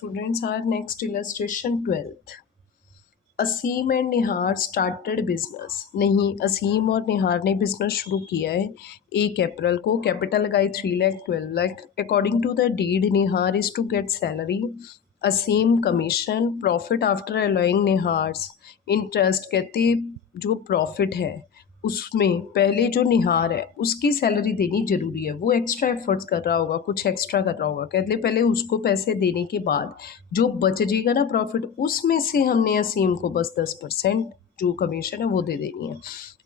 Students, our next illustration 12th. Aseem and Nihar started business. नहीं, असीम और निहार ने बिजनेस शुरू किया है 1 अप्रैल को। कैपिटल लगाई 3 lakh 12 lakh. According to the deed Nihar is to get salary, Aseem commission, profit after allowing Nihar's interest. कहते जो प्रॉफिट है उसमें पहले जो निहार है उसकी सैलरी देनी ज़रूरी है। वो एक्स्ट्रा एफर्ट्स कर रहा होगा, कुछ एक्स्ट्रा कर रहा होगा, कहते पहले उसको पैसे देने के बाद जो बच जाएगा ना प्रॉफिट, उसमें से हमने असीम को बस 10% जो कमीशन है वो दे देनी है।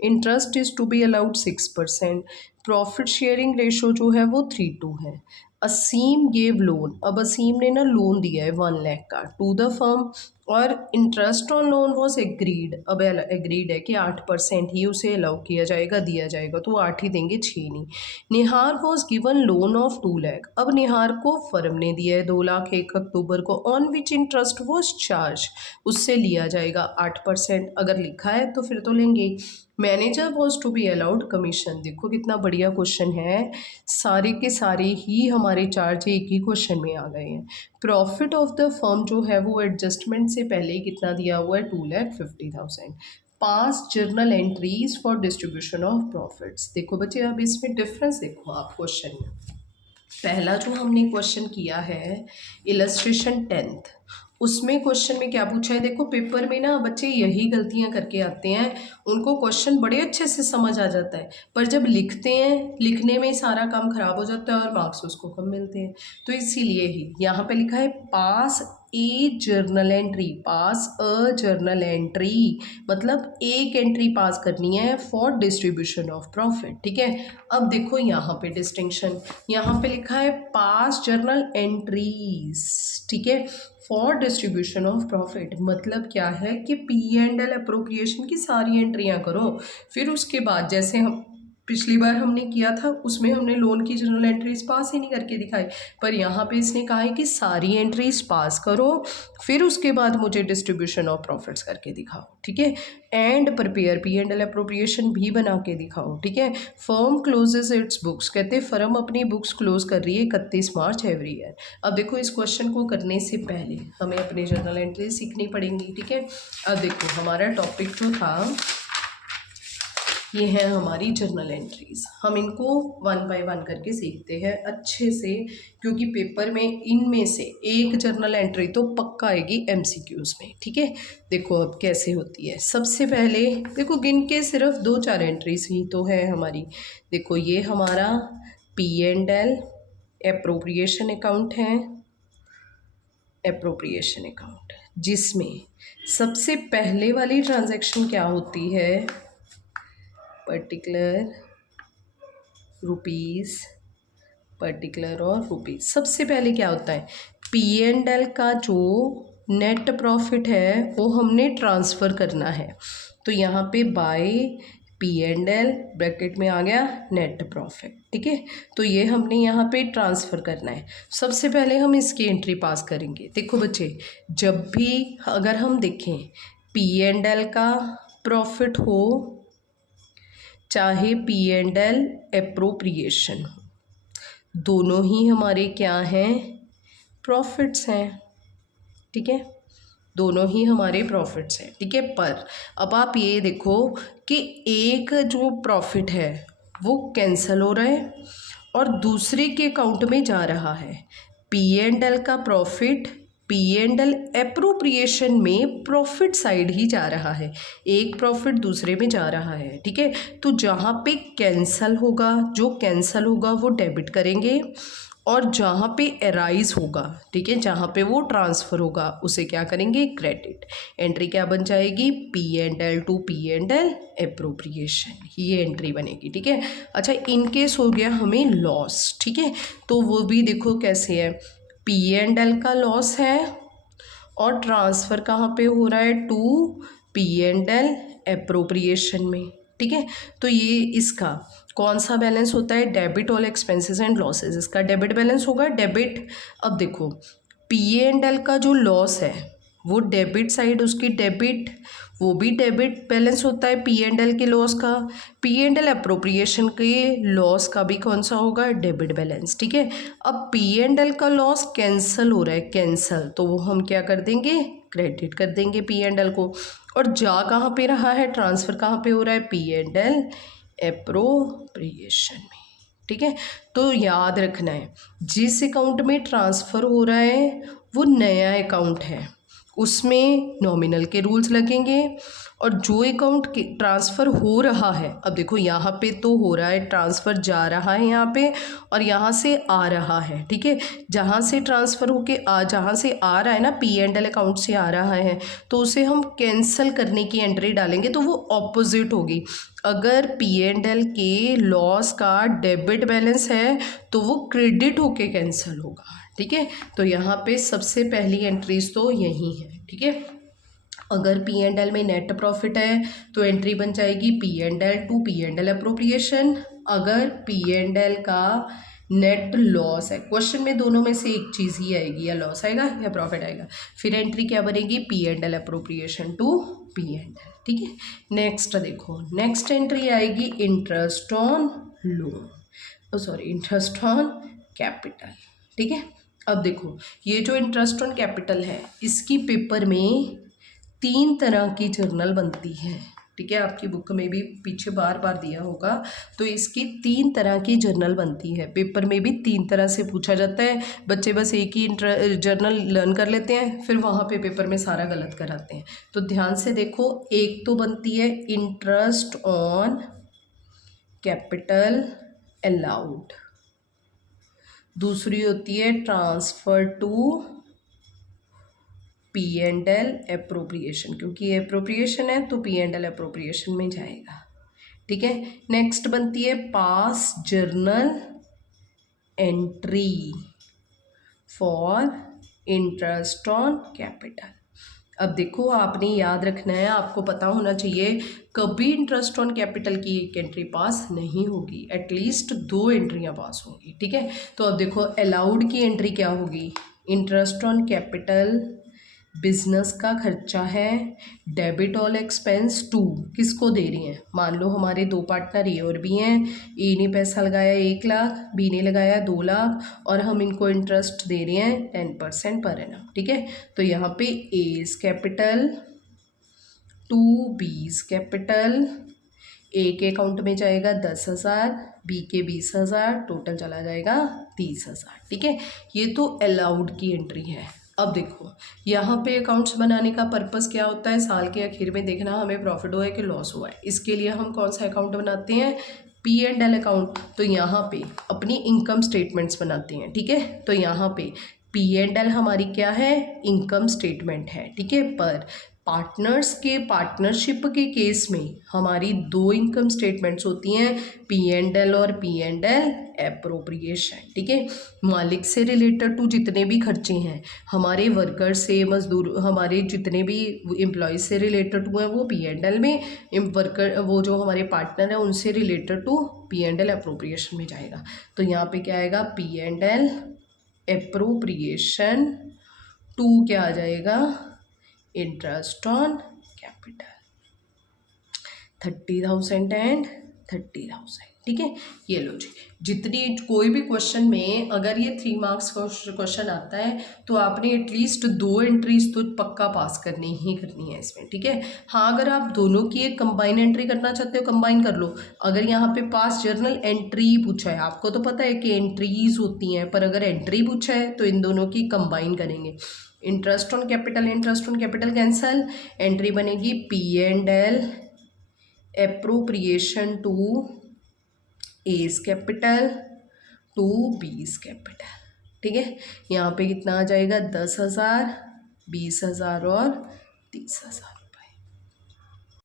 Interest is to be allowed 6%। Profit sharing ratio जो है वो 3:2 है। Aseem gave loan. अब असीम ने ना लोन दिया है 1 लाख का टू द फर्म, और interest on loan was agreed. अब एग्रीड है कि 8% ही उसे अलाउ किया जाएगा, दिया जाएगा, तो 8 ही देंगे, 6 नहीं। Nihar was given loan of 2 lakh. अब निहार को फर्म ने दिया है 2 लाख 1 अक्टूबर को, on which interest was charge, उससे लिया जाएगा 8%। अगर लिखा है तो फिर तो लेंगे। Manager was to be allowed commission. देखो कितना बढ़िया क्वेश्चन है, सारे के सारे ही हमारे चार्ज एक ही क्वेश्चन में आ गए हैं। प्रॉफिट ऑफ द फर्म जो है वो एडजस्टमेंट से पहले ही कितना दिया हुआ है 2,50,000। पास journal entries for distribution of profits. देखो बच्चे, अब इसमें डिफरेंस देखो आप क्वेश्चन में। पहला जो हमने क्वेश्चन किया है इलस्ट्रेशन 10th, उसमें क्वेश्चन में क्या पूछा है। देखो पेपर में ना बच्चे यही गलतियां करके आते हैं, उनको क्वेश्चन बड़े अच्छे से समझ आ जाता है, पर जब लिखते हैं लिखने में सारा काम खराब हो जाता है और मार्क्स उसको कम मिलते हैं। तो इसीलिए ही यहाँ पे लिखा है पास ए जर्नल एंट्री। पास अ जर्नल एंट्री मतलब एक एंट्री पास करनी है फॉर डिस्ट्रीब्यूशन ऑफ प्रॉफिट। ठीक है, अब देखो यहाँ पे डिस्टिंक्शन, यहाँ पे लिखा है पास जर्नल एंट्रीज। ठीक है, फॉर डिस्ट्रीब्यूशन ऑफ प्रॉफिट मतलब क्या है कि P&L अप्रोप्रिएशन की सारी एंट्रियाँ करो, फिर उसके बाद जैसे हम पिछली बार हमने किया था उसमें हमने लोन की जर्नल एंट्रीज पास ही नहीं करके दिखाई, पर यहाँ पे इसने कहा है कि सारी एंट्रीज पास करो, फिर उसके बाद मुझे डिस्ट्रीब्यूशन ऑफ प्रॉफिट्स करके दिखाओ। ठीक है, एंड प्रिपेयर P&L अप्रोप्रिएशन भी बना के दिखाओ। ठीक है, फर्म क्लोजेज इट्स बुक्स। कहते फर्म अपनी बुक्स क्लोज कर रही है 31 मार्च एवरी ईयर। अब देखो इस क्वेश्चन को करने से पहले हमें अपनी जर्नल एंट्री सीखनी पड़ेंगी। ठीक है, अब देखो हमारा टॉपिक जो था ये है हमारी जर्नल एंट्रीज। हम इनको 1 बाय 1 करके सीखते हैं अच्छे से, क्योंकि पेपर में इनमें से एक जर्नल एंट्री तो पक्का आएगी MCQs में। ठीक है, देखो अब कैसे होती है। सबसे पहले देखो गिन के सिर्फ 2-4 एंट्रीज ही तो है हमारी। देखो ये हमारा P&L एप्रोप्रिएशन अकाउंट है, एप्रोप्रिएशन अकाउंट, जिसमें सबसे पहले वाली ट्रांजैक्शन क्या होती है, पर्टिकुलर रुपीज़, पर्टिकुलर और रुपीज़। सबसे पहले क्या होता है, P&L का जो नेट प्रॉफिट है वो हमने ट्रांसफ़र करना है। तो यहाँ पे बाय P&L ब्रैकेट में आ गया नेट प्रॉफिट। ठीक है, तो ये हमने यहाँ पे ट्रांसफ़र करना है। सबसे पहले हम इसकी एंट्री पास करेंगे। देखो बच्चे, जब भी अगर हम देखें P&L का प्रॉफिट हो चाहे P&L एप्रोप्रिएशन, दोनों ही हमारे क्या हैं, प्रॉफिट्स हैं। ठीक है, दोनों ही हमारे प्रॉफिट्स हैं। ठीक है, पर अब आप ये देखो कि एक जो प्रॉफिट है वो कैंसिल हो रहा है और दूसरे के अकाउंट में जा रहा है। P&L का प्रॉफिट P&L एप्रोप्रिएशन में प्रॉफिट साइड ही जा रहा है, एक प्रॉफिट दूसरे में जा रहा है। ठीक है, तो जहाँ पे कैंसल होगा, जो कैंसल होगा वो डेबिट करेंगे, और जहाँ पे अराइज होगा, ठीक है, जहाँ पे वो ट्रांसफ़र होगा उसे क्या करेंगे, क्रेडिट। एंट्री क्या बन जाएगी, P&L टू P&L एप्रोप्रिएशन, ये एंट्री बनेगी। ठीक है, अच्छा इनकेस हो गया हमें लॉस, ठीक है, तो वो भी देखो कैसे है, P&L का लॉस है और ट्रांसफ़र कहाँ पे हो रहा है, टू P&L एप्रोप्रिएशन में। ठीक है, तो ये इसका कौन सा बैलेंस होता है, debit all expenses and losses, इसका डेबिट बैलेंस होगा, डेबिट। अब देखो P&L का जो लॉस है वो डेबिट साइड उसकी डेबिट, वो भी डेबिट बैलेंस होता है पी एंड एल के लॉस का। पी एंड एल अप्रोप्रिएशन के लॉस का भी कौन सा होगा, डेबिट बैलेंस। ठीक है, अब पी एंड एल का लॉस कैंसिल हो रहा है, कैंसिल, तो वो हम क्या कर देंगे, क्रेडिट कर देंगे पी एंड एल को। और जा कहाँ पे रहा है, ट्रांसफ़र कहाँ पे हो रहा है, पी एंड एल एप्रोप्रिएशन में। ठीक है, तो याद रखना है जिस अकाउंट में ट्रांसफ़र हो रहा है वो नया अकाउंट है, उसमें नॉमिनल के रूल्स लगेंगे। और जो अकाउंट ट्रांसफ़र हो रहा है, अब देखो यहाँ पे तो हो रहा है ट्रांसफ़र, जा रहा है यहाँ पे और यहाँ से आ रहा है। ठीक है, जहाँ से ट्रांसफ़र होके जहाँ से आ रहा है ना, पी एंड एल अकाउंट से आ रहा है, तो उसे हम कैंसिल करने की एंट्री डालेंगे तो वो ऑपोजिट होगी। अगर पी एंड एल के लॉस का डेबिट बैलेंस है तो वो क्रेडिट होके कैंसिल होगा। ठीक है, तो यहाँ पे सबसे पहली एंट्रीज तो यही है। ठीक है, अगर पी एंड एल में नेट प्रॉफिट है तो एंट्री बन जाएगी P and L two P and L appropriation. अगर पी एंड एल का नेट लॉस है, क्वेश्चन में दोनों में से एक चीज़ ही आएगी, या लॉस आएगा या प्रॉफिट आएगा, फिर एंट्री क्या बनेगी, P and L appropriation to P and L. ठीक है, नेक्स्ट देखो, नेक्स्ट एंट्री आएगी interest on loan, sorry interest on capital. ठीक है, अब देखो ये जो इंटरेस्ट ऑन कैपिटल है इसकी पेपर में 3 तरह की जर्नल बनती है। ठीक है, आपकी बुक में भी पीछे बार बार दिया होगा, तो इसकी 3 तरह की जर्नल बनती है। पेपर में भी 3 तरह से पूछा जाता है, बच्चे बस एक ही जर्नल लर्न कर लेते हैं, फिर वहाँ पे पेपर में सारा गलत कराते हैं। तो ध्यान से देखो, एक तो बनती है इंटरेस्ट ऑन कैपिटल अलाउड, दूसरी होती है transfer to P and L appropriation, क्योंकि ये एप्रोप्रिएशन है तो पी एंड एल एप्रोप्रिएशन में जाएगा। ठीक है, नेक्स्ट बनती है पास journal entry for interest on capital. अब देखो आपने याद रखना है, आपको पता होना चाहिए कभी इंटरेस्ट ऑन कैपिटल की एक एंट्री पास नहीं होगी, एटलीस्ट 2 एंट्रियां पास होंगी। ठीक है, तो अब देखो अलाउड की एंट्री क्या होगी, इंटरेस्ट ऑन कैपिटल बिजनेस का खर्चा है, डेबिट ऑल एक्सपेंस टू, किसको दे रही हैं, मान लो हमारे 2 पार्टनर ए और बी हैं, ए ने पैसा लगाया 1 लाख, बी ने लगाया 2 लाख और हम इनको इंटरेस्ट दे रहे हैं 10% पर एनम। ठीक है, तो यहाँ पे as capital to B's capital, A के अकाउंट में जाएगा 10,000, बी के 20,000, टोटल चला जाएगा 30,000। ठीक है, ये तो अलाउड की एंट्री है। अब देखो यहाँ पे अकाउंट्स बनाने का पर्पस क्या होता है, साल के आखिर में देखना हमें प्रॉफिट हुआ है कि लॉस हुआ है, इसके लिए हम कौन सा अकाउंट बनाते हैं, पी एंड एल अकाउंट। तो यहाँ पे अपनी इनकम स्टेटमेंट्स बनाते हैं। ठीक है, तो यहाँ पे पी एंड एल हमारी क्या है, इनकम स्टेटमेंट है। ठीक है, पर पार्टनर्स के पार्टनरशिप के केस में हमारी 2 इनकम स्टेटमेंट्स होती हैं, पी एंड एल और पी एंड एल एप्रोप्रिएशन। ठीक है, मालिक से रिलेटेड टू जितने भी खर्चे हैं, हमारे वर्कर से, मजदूर, हमारे जितने भी एम्प्लॉयज से रिलेटेड हुए हैं वो पी एंड एल में, वर्कर वो जो हमारे पार्टनर हैं उनसे related to P and L appropriation में जाएगा। तो यहाँ पे क्या आएगा, P and L appropriation to क्या आ जाएगा, इंटरेस्ट ऑन कैपिटल 30,000 एंड 30,000। ठीक है, ये लो जी, जितनी कोई भी क्वेश्चन में अगर ये 3 मार्क्स का क्वेश्चन आता है तो आपने एटलीस्ट 2 एंट्रीज तो पक्का पास करनी ही करनी है इसमें। ठीक है, हाँ अगर आप दोनों की एक कंबाइन एंट्री करना चाहते हो कंबाइन कर लो। अगर यहाँ पे पास जर्नल एंट्री पूछा है, आपको तो पता है कि एंट्रीज होती हैं, पर अगर एंट्री पूछा है तो इन दोनों की कंबाइन करेंगे, interest on capital cancel, entry बनेगी P and L appropriation to A's capital to B's capital. ठीक है, यहाँ पे कितना आ जाएगा, 10,000, 20,000 और 30,000।